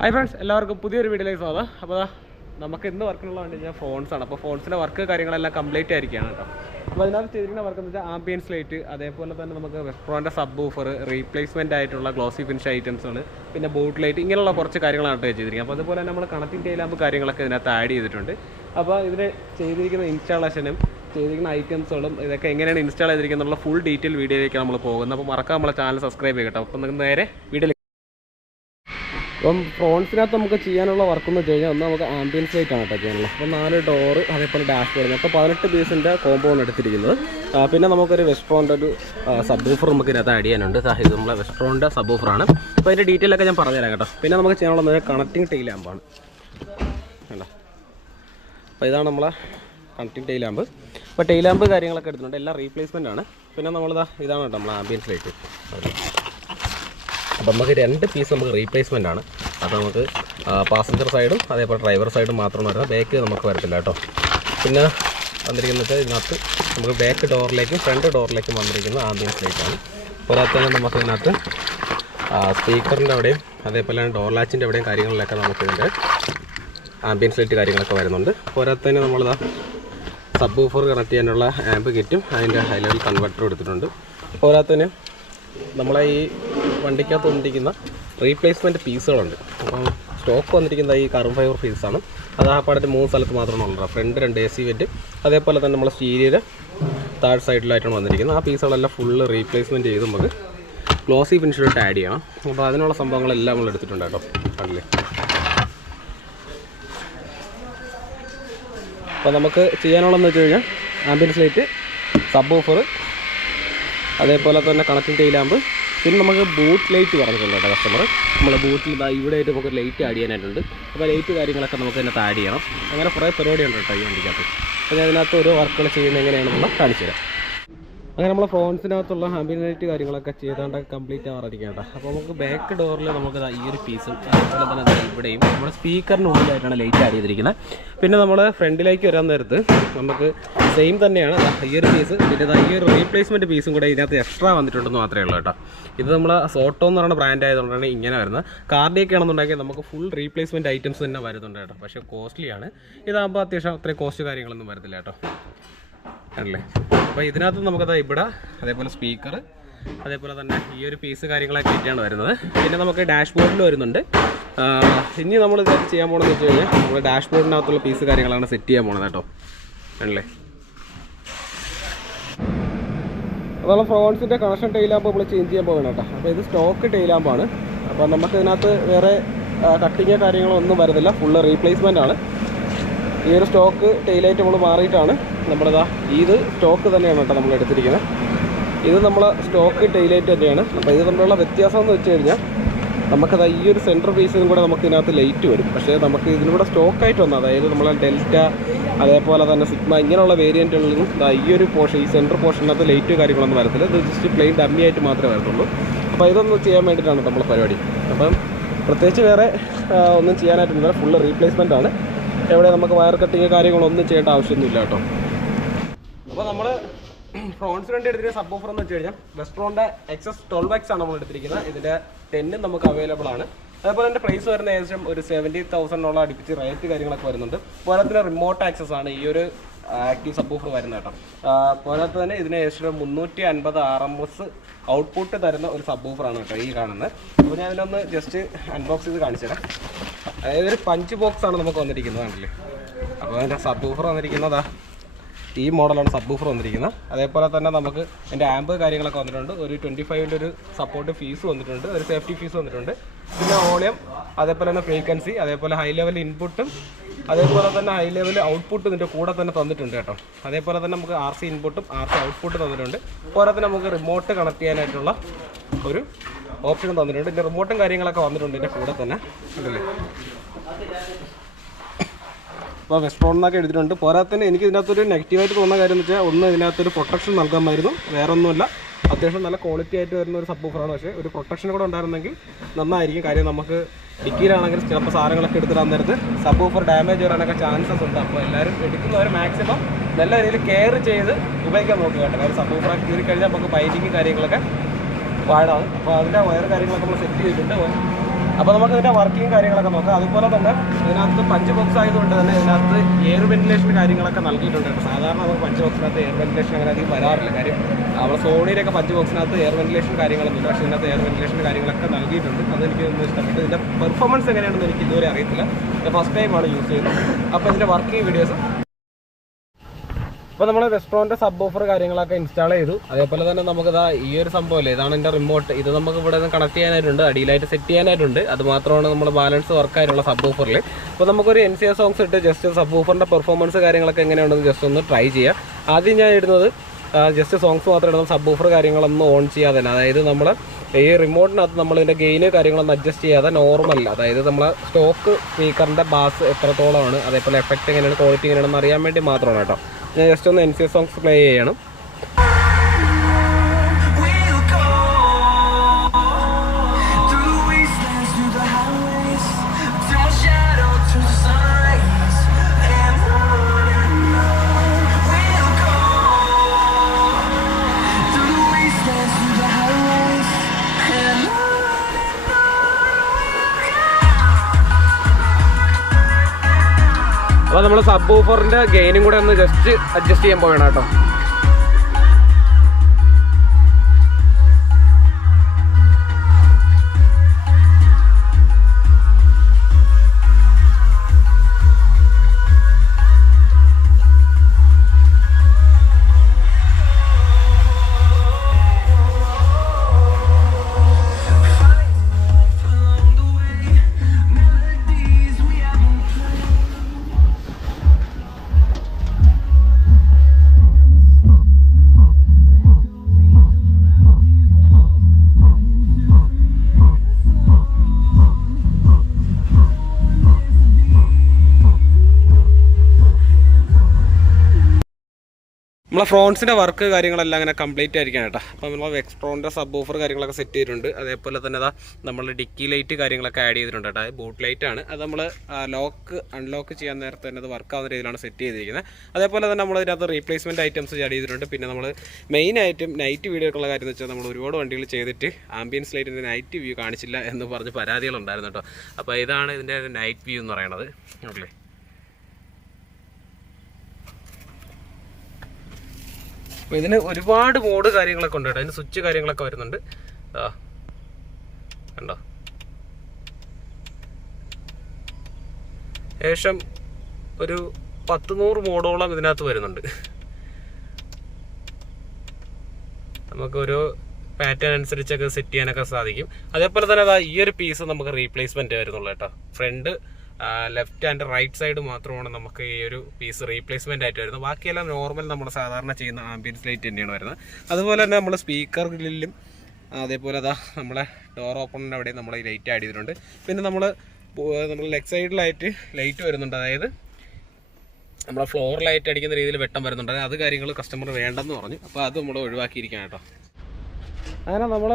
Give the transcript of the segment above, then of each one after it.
Hi friends, എല്ലാവർക്കും പുതിയൊരു വീഡിയോയിലേക്ക് സ്വാഗതം. അപ്പോൾ നമുക്ക് ഇന്ന് വർക്കിനുള്ള വേണ്ടി കഴിഞ്ഞാൽ ഫോൺസാണ്. അപ്പോൾ ഫോൺസിൻ്റെ വർക്ക് കാര്യങ്ങളെല്ലാം കംപ്ലീറ്റ് ആയിരിക്കുകയാണ് കേട്ടോ. അപ്പോൾ അതിനകത്ത് ചെയ്തിരിക്കുന്ന വർക്ക് എന്ന് വെച്ചാൽ ആംബിയൻസ് ലൈറ്റ്, അതേപോലെ തന്നെ നമുക്ക് വെസ്ട്രോൻ്റെ സബ് ഊഫർ, റീപ്ലേസ്മെൻ്റ് ആയിട്ടുള്ള ഗ്ലോസി ഫിനിഷ് ഐറ്റംസുകൾ, പിന്നെ ബൂട്ട് ലൈറ്റ്, ഇങ്ങനെയുള്ള കുറച്ച് കാര്യങ്ങളാണ് ചെയ്തിരിക്കുന്നത്. അപ്പോൾ അതുപോലെ തന്നെ നമ്മൾ കണക്റ്റിംഗ് ടൈലാമ്പ് കാര്യങ്ങളൊക്കെ ഇതിനകത്ത് ആഡ് ചെയ്തിട്ടുണ്ട്. അപ്പോൾ ഇതിന് ചെയ്തിരിക്കുന്ന ഇൻസ്റ്റാളേഷനും ചെയ്തിരിക്കുന്ന ഐറ്റംസുകളും ഇതൊക്കെ എങ്ങനെയാണ് ഇൻസ്റ്റാൾ ചെയ്തിരിക്കുന്നുള്ള ഫുൾ ഡീറ്റെയിൽ വീഡിയോയിലേക്ക് നമ്മൾ പോകുന്നത്. അപ്പോൾ മറക്കാൻ നമ്മളെ ചാനൽ സബ്സ്ക്രൈബ് ചെയ്യട്ടോ. അപ്പോൾ നമുക്ക് നേരെ വീഡിയോ. അപ്പം ഫ്രോൺസിനകത്ത് നമുക്ക് ചെയ്യാനുള്ള വർക്ക് എന്ന് വെച്ച് കഴിഞ്ഞാൽ ഒന്ന് നമുക്ക് ആംബിയൻസ് ലൈറ്റ് ആണ് കേട്ടോ ചെയ്യാനുള്ളത്. അപ്പോൾ 4 ഡോറ്, അതേപോലെ ഡാഷ് ബോർഡ്. അപ്പോൾ 18 പീസിൻ്റെ കോമ്പൗണ്ട് എടുത്തിരിക്കുന്നത്. പിന്നെ നമുക്കൊരു വെസ്ട്രോൻ്റെ ഒരു സബ് ഊഫർ നമുക്ക് ഇതിനകത്ത് ആഡ് ചെയ്യാനുണ്ട്. ഇത് നമ്മളെ വെസ്ട്രോൻ്റെ സബ് ഊഫറാണ്. അപ്പോൾ അതിൻ്റെ ഡീറ്റെയിൽ ഒക്കെ ഞാൻ പറഞ്ഞുതരാം കേട്ടോ. പിന്നെ നമുക്ക് ചെയ്യാനുള്ളത് കണക്റ്റിംഗ് ടൈലാമ്പാണ് കേട്ടോ. അപ്പോൾ ഇതാണ് നമ്മളെ കണക്റ്റിംഗ് ടൈലാമ്പ്. അപ്പോൾ ടൈലാമ്പ് കാര്യങ്ങളൊക്കെ എടുത്തിട്ടുണ്ട്, എല്ലാം റീപ്ലേസ്മെൻ്റ് ആണ്. പിന്നെ ഇതാണ് കേട്ടോ നമ്മളെ ആംബിയൻസ് ലൈറ്റ്. അപ്പോൾ നമുക്ക് 2 പീസ് നമുക്ക് റീപ്ലേസ്മെൻ്റ് ആണ്. അപ്പോൾ നമുക്ക് പാസഞ്ചർ സൈഡും അതേപോലെ ഡ്രൈവർ സൈഡും മാത്രമാണ് വരുന്നത്, ബാക്ക് നമുക്ക് വരത്തില്ല കേട്ടോ. പിന്നെ വന്നിരിക്കുന്നത് വെച്ചാൽ ഇതിനകത്ത് നമുക്ക് ബാക്ക് ഡോറിലേക്കും ഫ്രണ്ട് ഡോറിലേക്കും വന്നിരിക്കുന്ന ആംബിയൻസ് ലൈറ്റാണ്. പോരാതെ തന്നെ നമുക്ക് ഇതിനകത്ത് സ്പീക്കറിൻ്റെ അവിടെയും അതേപോലെ തന്നെ ഡോർ ലാച്ചിൻ്റെ അവിടെയും കാര്യങ്ങളിലൊക്കെ നമുക്ക് ഇതിൻ്റെ ആംബിയൻസ് ലൈറ്റ് കാര്യങ്ങളൊക്കെ വരുന്നുണ്ട്. പോരാതെ തന്നെ നമ്മളിതാ സബ് ഊഫർ കണക്ട് ചെയ്യാനുള്ള ആമ്പ് കിറ്റും അതിൻ്റെ ഹൈ ലെവൽ കൺവെർട്ടറും എടുത്തിട്ടുണ്ട്. പോരാതെ തന്നെ നമ്മളെ ഈ വണ്ടിക്കകത്ത് വന്നിരിക്കുന്ന റീപ്ലേസ്മെൻറ്റ് പീസുകളുണ്ട്. അപ്പം സ്റ്റോക്ക് വന്നിരിക്കുന്ന ഈ കാർബൺ ഫൈബർ പീസാണ്. അത് ആ പാടത്ത് 3 സ്ഥലത്ത് മാത്രമാണ് ഉള്ളത്. ഫ്രണ്ട് 2 AC വെൻറ്റ്, അതേപോലെ തന്നെ നമ്മളെ സ്റ്റീരിയയുടെ താഴ് സൈഡിലായിട്ടാണ് വന്നിരിക്കുന്നത്. ആ പീസുകളെല്ലാം ഫുള്ള് റീപ്ലേസ്മെൻറ്റ് ചെയ്ത് നമുക്ക് ഗ്ലോസി ഫിനിഷിലോട്ട് ആഡ് ചെയ്യണം. അപ്പോൾ അതിനുള്ള സംഭവങ്ങളെല്ലാം നമ്മൾ എടുത്തിട്ടുണ്ട് കേട്ടോ. അല്ലേ, അപ്പോൾ നമുക്ക് ചെയ്യാനുള്ളതെന്ന് വെച്ച് കഴിഞ്ഞാൽ ആംബിയൻസ് ലൈറ്റ്, സബ് ഊഫർ, അതേപോലെ തന്നെ കണക്റ്റിംഗ് ടൈലാമ്പ്, പിന്നെ നമുക്ക് ബൂട്ട് ലൈറ്റ് പറഞ്ഞിട്ടുണ്ട് കേട്ടോ കസ്റ്റമർ. നമ്മളെ ബൂട്ടിൽ ഇവിടെ ആയിട്ട് നമുക്ക് ലൈറ്റ് ആഡ് ചെയ്യാനായിട്ടുണ്ട്. അപ്പോൾ ലൈറ്റ് കാര്യങ്ങളൊക്കെ നമുക്ക് ഇതിനകത്ത് ആഡ് ചെയ്യണം. അങ്ങനെ കുറേ പരിപാടിയുണ്ട് കേട്ടോ ഈ വണ്ടിക്കകത്ത്. അപ്പോൾ ഞാൻ ഇതിനകത്ത് ഓരോ വർക്കുകൾ ചെയ്യുന്നത് എങ്ങനെയാണെന്നുള്ള കാണിച്ചു തരാം. അങ്ങനെ നമ്മൾ ഫോൺസിനകത്തുള്ള ആംബിയൻസ് ലൈറ്റ് കാര്യങ്ങളൊക്കെ ചെയ്താണ്ട് കംപ്ലീറ്റ് ആവാറിരിക്കാം കേട്ടോ. അപ്പോൾ നമുക്ക് ബാക്ക് ഡോറിൽ നമുക്ക് ഈ ഒരു പീസും അതേപോലെ തന്നെ ഇവിടെയും നമ്മുടെ സ്പീക്കറിൻ്റെ ഉള്ളിലായിട്ടാണ് ലൈറ്റ് ആഡ് ചെയ്തിരിക്കുന്നത്. പിന്നെ നമ്മൾ ഫ്രണ്ടിലേക്ക് വരാൻ നേരത്ത് നമുക്ക് സെയിം തന്നെയാണ് ഈ ഒരു പീസ്, പിന്നെ ഈ ഒരു റീപ്ലേസ്മെൻറ്റ് പീസും കൂടെ ഇതിനകത്ത് എക്സ്ട്രാ വന്നിട്ടുണ്ടെന്ന് മാത്രമേ ഉള്ളൂ കേട്ടോ. ഇത് നമ്മൾ സോട്ടോ എന്ന് പറയുന്ന ബ്രാൻഡ് ആയതുകൊണ്ടാണ് ഇങ്ങനെ വരുന്നത്. കാർഡിയൊക്കെ ആണെന്നുണ്ടെങ്കിൽ നമുക്ക് ഫുൾ റീപ്ലേസ്മെൻറ്റ് ഐറ്റംസ് തന്നെ വരുന്നുണ്ട് കേട്ടോ. പക്ഷേ കോസ്റ്റ്ലിയാണ്. ഇതാകുമ്പോൾ അത്യാവശ്യം അത്രയും കോസ്റ്റ് കാര്യങ്ങളൊന്നും വരത്തില്ല കേട്ടോ. ആണല്ലേ, അപ്പോൾ ഇതിനകത്ത് നമുക്കത് ഇവിടെ അതേപോലെ സ്പീക്കർ, അതേപോലെ തന്നെ ഈ ഒരു പീസ് കാര്യങ്ങളൊക്കെ ആയിട്ടാണ് വരുന്നത്. പിന്നെ നമുക്ക് ഡാഷ് ബോർഡിൽ വരുന്നുണ്ട്. ഇനി നമ്മൾ ഇതിനകത്ത് ചെയ്യാൻ പോകണമെന്ന് വെച്ച് കഴിഞ്ഞാൽ നമ്മൾ ഡാഷ് ബോർഡിനകത്തുള്ള പീസ് കാര്യങ്ങളാണ് സെറ്റ് ചെയ്യാൻ പോകുന്നത് കേട്ടോ. ആണല്ലേ, അതുപോലെ ഫ്രോൺസിൻ്റെ കണക്ഷൻ ടൈലാമ്പ് നമ്മൾ ചേഞ്ച് ചെയ്യാൻ പോകണം കേട്ടോ. അപ്പോൾ ഇത് സ്റ്റോക്ക് ടൈലാമ്പാണ്. അപ്പോൾ നമുക്ക് ഇതിനകത്ത് വേറെ കട്ടിങ്ങോ കാര്യങ്ങളോ ഒന്നും വരുന്നില്ല, ഫുള്ള് റീപ്ലേസ്മെൻ്റ് ആണ്. ഈ ഒരു സ്റ്റോക്ക് ടൈലൈറ്റ് നമ്മൾ മാറിയിട്ടാണ് നമ്മളിതാ ഇത് സ്റ്റോക്ക് തന്നെയാണ് കേട്ടോ നമ്മൾ എടുത്തിരിക്കുന്നത്. ഇത് നമ്മൾ സ്റ്റോക്ക് ടൈലൈറ്റ് തന്നെയാണ്. അപ്പോൾ ഇത് തമ്മിലുള്ള വ്യത്യാസം എന്ന് വെച്ച് കഴിഞ്ഞാൽ നമുക്കത് ഈ ഒരു സെൻറ്റർ പീസിനും കൂടെ നമുക്ക് ഇതിനകത്ത് ലൈറ്റ് വരും. പക്ഷേ നമുക്ക് ഇതിലൂടെ സ്റ്റോക്കായിട്ട് വന്നത്, അതായത് നമ്മളെ ഡെൽറ്റ അതേപോലെ തന്നെ സിഗ്മ ഇങ്ങനെയുള്ള വേരിയൻറ്റുകളിലും ഈ ഒരു പോർഷൻ, ഈ സെൻറ്റർ പോർഷനകത്ത് ലൈറ്റ് കാര്യങ്ങളൊന്നും വരത്തില്ല. ഇത് ജസ്റ്റ് പ്ലെയിൻ ഡമ്മി ആയിട്ട് മാത്രമേ വരത്തുള്ളൂ. അപ്പോൾ ഇതൊന്നും ചെയ്യാൻ വേണ്ടിയിട്ടാണ് നമ്മൾ പരിപാടി. അപ്പം പ്രത്യേകിച്ച് വേറെ ഒന്നും ചെയ്യാനായിട്ടില്ല, ഫുള്ള് റീപ്ലേസ്മെൻ്റ് ആണ്. എവിടെ നമുക്ക് വയർ കട്ടിങ് കാര്യങ്ങളൊന്നും ചെയ്യേണ്ട ആവശ്യമൊന്നുമില്ല കേട്ടോ. അപ്പോൾ നമ്മൾ ഫ്രോൺസിന് വേണ്ടി എടുത്തിരിക്കുന്ന സബ് ഓഫർ എന്ന് വെച്ച് കഴിഞ്ഞാൽ വെസ്ട്രോൻ്റെ XS 12X ആണ് നമ്മൾ എടുത്തിരിക്കുന്നത്. ഇതിൻ്റെ 10 നമുക്ക് അവൈലബിൾ ആണ്. അതേപോലെ തന്നെ പ്രൈസ് വരുന്ന ഏകദേശം ഒരു 70,000 അടുപ്പിച്ച് റേറ്റ് കാര്യങ്ങളൊക്കെ വരുന്നുണ്ട്. പോരാത്തതിന് റിമോട്ട് ആക്സസ് ആണ് ഈ ഒരു ആക്റ്റീവ് സബ് ഓഫർ വരുന്നത് കേട്ടോ. പോരാത്ത തന്നെ ഇതിന് ഏകദേശം 350 RMS ഔട്ട്പുട്ട് തരുന്ന ഒരു സബ് ഓഫറാണ് കേട്ടോ ഈ കാണുന്നത്. അപ്പോൾ ഞാൻ ഇതിലൊന്ന് ജസ്റ്റ് അൺബോക്സ് ചെയ്ത് കാണിച്ചു തരാം. അതായത് ഒരു പഞ്ച് ബോക്സ് ആണ് നമുക്ക് വന്നിരിക്കുന്നത് കണ്ടില്ലേ. അപ്പോൾ അതിൻ്റെ സബ് ഓഫർ വന്നിരിക്കുന്നതാ ഈ മോഡലാണ് സബ് ഓഫർ വന്നിരിക്കുന്നത്. അതേപോലെ തന്നെ നമുക്ക് എൻ്റെ ആമ്പ് കാര്യങ്ങളൊക്കെ വന്നിട്ടുണ്ട്. ഒരു 25ൻ്റെ ഒരു സപ്പോർട്ട് ഫീസ് വന്നിട്ടുണ്ട്, ഒരു സേഫ്റ്റി ഫീസ് വന്നിട്ടുണ്ട്. പിന്നെ വോളിയം, അതേപോലെ തന്നെ ഫ്രീക്വൻസി, അതേപോലെ ഹൈ ലെവൽ ഇൻപുട്ടും അതേപോലെ തന്നെ ഹൈ ലെവൽ ഔട്ട്പുട്ട് ഇതിൻ്റെ കൂടെ തന്നെ തന്നിട്ടുണ്ട് കേട്ടോ. അതേപോലെ തന്നെ നമുക്ക് RC ഇൻപുട്ടും RC ഔട്ട്പുട്ടും തന്നിട്ടുണ്ട്. പോരാതെ നമുക്ക് റിമോട്ട് കണക്ട് ചെയ്യാനായിട്ടുള്ള ഒരു ഓപ്ഷനും തന്നിട്ടുണ്ട്. ഇതിൻ്റെ റിമോട്ടും കാര്യങ്ങളൊക്കെ വന്നിട്ടുണ്ട് ഇതിൻ്റെ കൂടെ തന്നെ ഉണ്ടല്ലേ. അപ്പോൾ വെസ്ട്രോണിനൊക്കെ എടുത്തിട്ടുണ്ട്. പോരാത്തന്നെ എനിക്ക് ഇതിനകത്തൊരു നെഗറ്റീവായിട്ട് തോന്നുന്ന കാര്യം എന്ന് വെച്ചാൽ ഒന്ന് ഇതിനകത്തൊരു പ്രൊട്ടക്ഷൻ നൽകാമായിരുന്നു, വേറെ ഒന്നുമില്ല. അത്യാവശ്യം നല്ല ക്വാളിറ്റി ആയിട്ട് വരുന്ന ഒരു സബ് ഓഫറാണ്. പക്ഷേ ഒരു പ്രൊട്ടക്ഷൻ കൂടെ ഉണ്ടായിരുന്നെങ്കിൽ നന്നായിരിക്കും. കാര്യം നമുക്ക് ഡിക്കിയിലാണെങ്കിൽ ചിലപ്പോൾ സാധനങ്ങളൊക്കെ എടുത്തിടാൻ നേരത്ത് സബ് ഓഫർ ഡാമേജ് വരാനൊക്കെ ചാൻസസ് ഉണ്ട്. അപ്പോൾ എല്ലാവരും എടുക്കുന്നവർ മാക്സിമം നല്ല രീതിയിൽ കെയർ ചെയ്ത് ഉപയോഗിക്കാൻ നോക്കുക കേട്ടോ. കാര്യം സബ് ഓഫറൊക്കെ കയറി കഴിഞ്ഞാൽ നമുക്ക് ബൈൻഡിങ് കാര്യങ്ങളൊക്കെ പാടാണ്. അപ്പോൾ അതിൻ്റെ വയർ കാര്യങ്ങളൊക്കെ നമ്മൾ സെറ്റ് ചെയ്തിട്ടുണ്ട്. അപ്പോൾ നമുക്ക് ഇതിൻ്റെ വർക്കിംഗ് കാര്യങ്ങളൊക്കെ നോക്കാം. അതുപോലെ തന്നെ ഇതിനകത്ത് പഞ്ച് ബോക്സ് ആയതുകൊണ്ട് തന്നെ ഇതിനകത്ത് എയർ വെന്റിലേഷൻ കാര്യങ്ങളൊക്കെ നൽകിയിട്ടുണ്ട്. സാധാരണ നമുക്ക് പഞ്ച് ബോക്സിനകത്ത് എയർ വെന്റിലേഷൻ അങ്ങനെ അധികം വരാറില്ല. കാര്യം നമ്മുടെ സോണിയിലൊക്കെ പഞ്ച് ബോക്സിനകത്ത് എയർ വെന്റിലേഷൻ കാര്യങ്ങളൊന്നുമില്ല. പക്ഷേ ഇതിനകത്ത് എയർ വെന്റിലേഷൻ കാര്യങ്ങളൊക്കെ നൽകിയിട്ടുണ്ട്. അതെനിക്ക് ഒന്ന് ഇഷ്ടപ്പെട്ടു. ഇതിൻ്റെ പെർഫോമൻസ് എങ്ങനെയാണെന്ന് എനിക്ക് ഇതുവരെ അറിയത്തില്ല. ഞാൻ ഫസ്റ്റ് ടൈമാണ് യൂസ് ചെയ്യുന്നത്. അപ്പോൾ ഇതിൻ്റെ വർക്കിംഗ് വീഡിയോസ് അപ്പോൾ നമ്മൾ വെസ്ട്രോൻ്റെ സബ് ഓഫർ കാര്യങ്ങളൊക്കെ ഇൻസ്റ്റാൾ ചെയ്തു. അതേപോലെ തന്നെ നമുക്കിതാ ഈ ഒരു സംഭവമല്ലേ, ഇതാണ് എൻ്റെ റിമോട്ട്. ഇത് നമുക്ക് ഇവിടെ നിന്ന് കണക്ട് ചെയ്യാനായിട്ടുണ്ട്, അടിയിലായിട്ട് സെറ്റ് ചെയ്യാനായിട്ടുണ്ട്. അത് മാത്രമാണ് നമ്മൾ ബാലൻസ് വർക്കായിട്ടുള്ള സബ് ഓഫറിൽ. അപ്പോൾ നമുക്കൊരു NCA സോങ്സ് ഇട്ട് ജസ്റ്റ് സബ് ഓഫറിൻ്റെ പെർഫോമൻസ് കാര്യങ്ങളൊക്കെ എങ്ങനെയുണ്ടെന്ന് ജസ്റ്റ് ഒന്ന് ട്രൈ ചെയ്യാം. ആദ്യം ഞാൻ ഇടുന്നത് ജസ്റ്റ് സോങ്സ് മാത്രം ഇടുന്ന സബ് ഓഫർ കാര്യങ്ങളൊന്നും ഓൺ ചെയ്യാതെ തന്നെ, അതായത് നമ്മൾ ഈ റിമോട്ടിനകത്ത് നമ്മൾ ഇതിൻ്റെ ഗെയിന് കാര്യങ്ങളൊന്നും അഡ്ജസ്റ്റ് ചെയ്യാതെ നോർമൽ, അതായത് നമ്മളെ സ്റ്റോക്ക് സ്പീക്കറിൻ്റെ ബാസ് എത്രത്തോളമാണ്, അതേപോലെ എഫക്റ്റ് എങ്ങനെയാണ്, ക്വാളിറ്റി എങ്ങനെയാണെന്ന് അറിയാൻ വേണ്ടി മാത്രമാണ് കേട്ടോ. ഞാൻ ജസ്റ്റ് ഒന്ന് NCA സോങ്സ് പ്ലേ ചെയ്യണം. അപ്പോൾ നമ്മൾ സബ് ഓഫറിൻ്റെ ഗെയിനും കൂടെ ഒന്ന് ജസ്റ്റ് അഡ്ജസ്റ്റ് ചെയ്യാൻ പോകണം കേട്ടോ. നമ്മളെ ഫ്രോൺസിൻ്റെ വർക്ക് കാര്യങ്ങളെല്ലാം അങ്ങനെ കംപ്ലീറ്റ് ആയിരിക്കണം കേട്ടോ. അപ്പോൾ നമ്മൾ വെസ്ട്രോൻ്റെ സബ് ഓഫർ കാര്യങ്ങളൊക്കെ സെറ്റ് ചെയ്തിട്ടുണ്ട്. അതേപോലെ തന്നെ അതാ നമ്മൾ ഡിക്കി ലൈറ്റ് കാര്യങ്ങളൊക്കെ ആഡ് ചെയ്തിട്ടുണ്ട് കേട്ടോ. ബൂട്ട് ലൈറ്റാണ് അത്. നമ്മൾ ലോക്ക് അൺലോക്ക് ചെയ്യാൻ നേരത്തെ തന്നെ അത് വർക്ക് ആവുന്ന രീതിയിലാണ് സെറ്റ് ചെയ്തിരിക്കുന്നത്. അതേപോലെ തന്നെ നമ്മൾ ഇതിനകത്ത് റീപ്ലേസ്മെൻറ്റ് ഐറ്റംസ് ആഡ് ചെയ്തിട്ടുണ്ട്. പിന്നെ നമ്മൾ മെയിനായിട്ടും നൈറ്റ് വീഡിയോ ഉള്ള കാര്യം എന്ന് വെച്ചാൽ നമ്മൾ ഒരുപാട് വണ്ടികൾ ചെയ്തിട്ട് ആംബിയൻസ് ലൈറ്റിൻ്റെ നൈറ്റ് വ്യൂ കാണിച്ചില്ല എന്ന് പറഞ്ഞ് പരാതികളുണ്ടായിരുന്നു കേട്ടോ. അപ്പോൾ ഇതാണ് ഇതിൻ്റെ നൈറ്റ് വ്യൂ എന്ന് പറയുന്നത്. ഓക്കെ, അപ്പോൾ ഇതിന് ഒരുപാട് മോഡ് കാര്യങ്ങളൊക്കെ ഉണ്ട് കേട്ടോ. അതിന് സ്വിച്ച് കാര്യങ്ങളൊക്കെ വരുന്നുണ്ട്. കണ്ടോ, ഏകദേശം ഒരു 100 മോഡോളം ഇതിനകത്ത് വരുന്നുണ്ട്. നമുക്കൊരു പാറ്റേൺ അനുസരിച്ചൊക്കെ സെറ്റ് ചെയ്യാനൊക്കെ സാധിക്കും. അതേപോലെ തന്നെ ഈ ഒരു പീസ് നമുക്ക് റീപ്ലേസ്മെൻറ്റ് വരുന്നുള്ളൂ കേട്ടോ. Front left and right side മാത്രമാണ് നമുക്ക് ഈ ഒരു പീസ് റീപ്ലേസ്മെൻ്റ് ആയിട്ട് വരുന്നത്. ബാക്കിയെല്ലാം നോർമൽ നമ്മൾ സാധാരണ ചെയ്യുന്ന ആംബിയൻസ് ലൈറ്റ് തന്നെയാണ് വരുന്നത്. അതുപോലെ തന്നെ നമ്മൾ സ്പീക്കർ ഗ്രില്ലിലും അതേപോലെ നമ്മളെ ഡോർ ഓപ്പണിൻ്റെ അവിടെ നമ്മൾ ഈ ലൈറ്റ് ആഡ് ചെയ്തിട്ടുണ്ട്. പിന്നെ നമ്മൾ ലെഗ് സൈഡിലായിട്ട് ലൈറ്റ് വരുന്നുണ്ട്, അതായത് നമ്മളെ ഫ്ലോർ ലൈറ്റ് അടിക്കുന്ന രീതിയിൽ വെട്ടം വരുന്നുണ്ട്. അത് കാര്യങ്ങൾ കസ്റ്റമർ വേണ്ടെന്ന് പറഞ്ഞു. അപ്പോൾ അത് നമ്മൾ ഒഴിവാക്കിയിരിക്കാം കേട്ടോ. അങ്ങനെ നമ്മൾ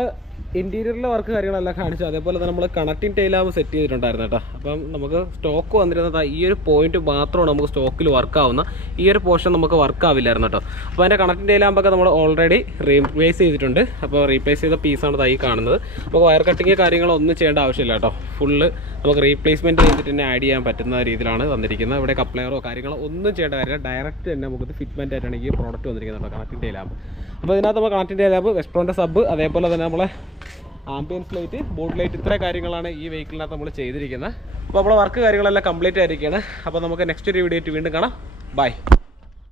ഇൻറ്റീരിയറിലെ വർക്ക് കാര്യങ്ങളെല്ലാം കാണിച്ചു. അതേപോലെ തന്നെ നമ്മൾ കണക്റ്റിംഗ് ടൈലാമ്പ് സെറ്റ് ചെയ്തിട്ടുണ്ടായിരുന്നു കേട്ടോ. അപ്പം നമുക്ക് സ്റ്റോക്ക് വന്നിരുന്നത് ഈ ഒരു പോയിന്റ് മാത്രമാണ് നമുക്ക് സ്റ്റോക്കിൽ വർക്കാവുന്ന. ഈ ഒരു പോർഷൻ നമുക്ക് വർക്കാവില്ലായിരുന്നു കേട്ടോ. അപ്പോൾ അതിൻ്റെ കണക്റ്റിംഗ് ടൈലാമ്പൊക്കെ നമ്മൾ ഓൾറെഡി റീപ്ലേസ് ചെയ്തിട്ടുണ്ട്. അപ്പോൾ റീപ്ലേസ് ചെയ്ത പീസാണ് ഈ കാണുന്നത്. നമുക്ക് വയർ കട്ടിങ് കാര്യങ്ങളൊന്നും ചെയ്യേണ്ട ആവശ്യമില്ല കേട്ടോ. ഫുള്ള് നമുക്ക് റീപ്ലേസ്മെൻറ്റ് ചെയ്തിട്ട് തന്നെ ആഡ് ചെയ്യാൻ പറ്റുന്ന രീതിയിലാണ് വന്നിരിക്കുന്നത്. ഇവിടെ കപ്ലെയറോ കാര്യങ്ങളോ ഒന്നും ചെയ്യേണ്ട കാര്യമില്ല. ഡയറക്റ്റ് തന്നെ നമുക്ക് ഫിറ്റ്മെൻറ്റ് ആയിട്ടാണ് ഈ പ്രോഡക്റ്റ് വന്നിരിക്കുന്നത് കേട്ടോ, കണക്റ്റിംഗ് ടൈലാമ്പ്. അപ്പോൾ ഇതിനകത്ത് നമ്മൾ കണക്റ്റിംഗ് ടൈലാമ്പ്, വെസ്ട്രോൻ്റെ സബ്, അതേപോലെ തന്നെ നമ്മളെ ആംബിയൻസ് ലൈറ്റ്, ബോട്ട് ലൈറ്റ്, ഇത്ര കാര്യങ്ങളാണ് ഈ വെഹിക്കിളിനകത്ത് നമ്മൾ ചെയ്തിരിക്കുന്നത്. അപ്പോൾ നമ്മളെ വർക്ക് കാര്യങ്ങളെല്ലാം കംപ്ലീറ്റ് ആയിരിക്കുകയാണ്. അപ്പോൾ നമുക്ക് നെക്സ്റ്റ് ഒരു വീഡിയോ ആയിട്ട് വീണ്ടും കാണാം. ബൈ.